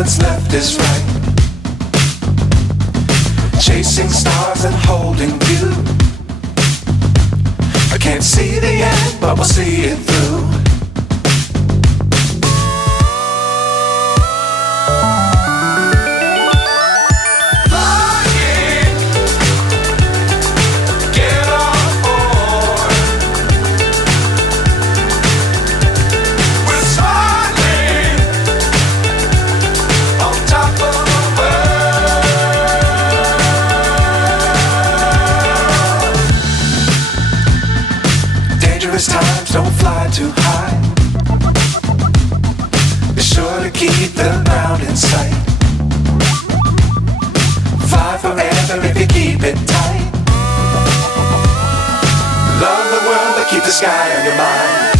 what's left is right. Chasing stars and holding you. I can't see the end, but we'll see it through. Times don't fly too high. Be sure to keep the ground in sight. Fly forever if you keep it tight. Love the world but keep the sky on your mind.